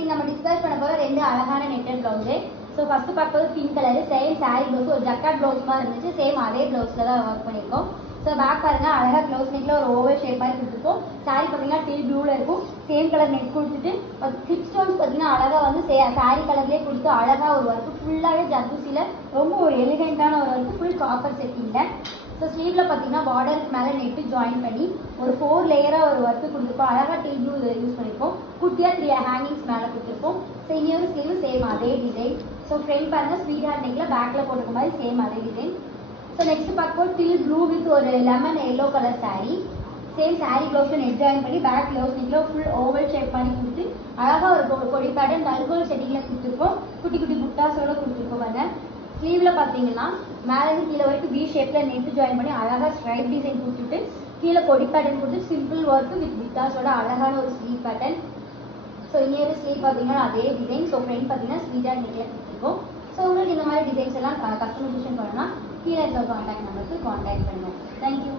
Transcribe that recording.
இன்னைக்கு நம்ம டிஸ்கஸ் பண்ண போற ரெண்டு அழகான நெட்டட் பிளவுஸ். ஸோ ஃபர்ஸ்ட் பார்க்குறது pink colour same sorry blouse, ஒரு ஜக்காட் ப்ளவுஸ் மாதிரி இருந்துச்சு. சேம் அதே ப்ளவுஸ்ல தான் ஒர்க் பண்ணியிருக்கோம். ஸோ பேக் பாருங்க அழகா க்ளோஸ் நெக்ல ஒரு ஓவர் ஷேப் மாதிரி கொடுத்துருக்கோம். சாரி பார்த்தீங்கன்னா டீல் ப்ளூல இருக்கும். சேம் கலர் நெக் கொடுத்துட்டு ஹிப் ஸ்டோன்ஸ் பார்த்தீங்கன்னா அழகா வந்து சாரி கலர்லேயே கொடுத்து அழகா ஒரு ஒர்க் ஃபுல்லாகவே ஜர்தூசியில் ரொம்ப ஒரு எலிகென்ட்டான ஒரு ஒர்க் ஃபுல் காப்பர் செட்டிங்ல. ஸோ ஸ்லீவ்ல பார்த்தீங்கன்னா பார்டருக்கு மேலே நெட்டு ஜாயின் பண்ணி ஒரு 4 லேயராக ஒரு ஒர்க்கு கொடுத்துருப்போம். அழகாக டீல் ப்ளூ யூஸ் பண்ணியிருக்கோம். குட்டியாக 3 ஹேங்கிங்ஸ் மேலே கொடுத்துருப்போம். ஸோ இன்னொரு ஸ்லீவ் சேம் அதே டிசைன். ஸோ ஃப்ரண்ட் பாருங்க ஸ்வீட் ஹார்ட் நெக்ல பேக்கில் போட்டுக்க மாதிரி சேம் அதே டிசைன். ஸோ நெக்ஸ்ட் பார்க்கும்போது டீல் ப்ளூ வித் ஒரு lemon yellow colour sari. Same sari ப்ளவுஸில் நெட் ஜாயின் பண்ணி பேக் ப்ளவுஸ் நெக்ல ஃபுல் ஓவல் ஷேப் பண்ணி கொடுத்து அழகாக ஒரு கொடி பேட்டர்ன் டல்கோல் செட்டிங்கில் கொடுத்துருக்கோம். குட்டி குட்டி புட்டாஸோட கொடுத்துருக்கோம் பாருங்க. ஸ்லீவ்ல பார்த்தீங்கன்னா மேலேருந்து கீழே வரைக்கும் வி ஷேப்பில் நெட்டு ஜாயின் பண்ணி அழகாக ஸ்ட்ரைப் டிசைன் கொடுத்துட்டு கீழே கொடி பேட்டர்ன் கொடுத்து சிம்பிள் ஒர்க்கு வித் புட்டாஸோட அழகான ஒரு ஸ்லீவ் பேட்டர்ன். ஸோ இன்னொரு ஸ்லீவ் பார்த்தீங்கன்னா அதே டிசைன். ஸோ ஃப்ரண்ட் பார்த்தீங்கன்னா ஸ்வீட்டாக நெக்கில் கொடுத்துருக்கோம். ஸோ உங்களுக்கு இந்த மாதிரி டிசைன்ஸ் எல்லாம் கஸ்டமைசேஷன் பண்ணணும்னா கீழே இருக்க கான்டாக்ட் நம்பருக்கு கான்டாக்ட் பண்ணுங்கள். தேங்க்யூ.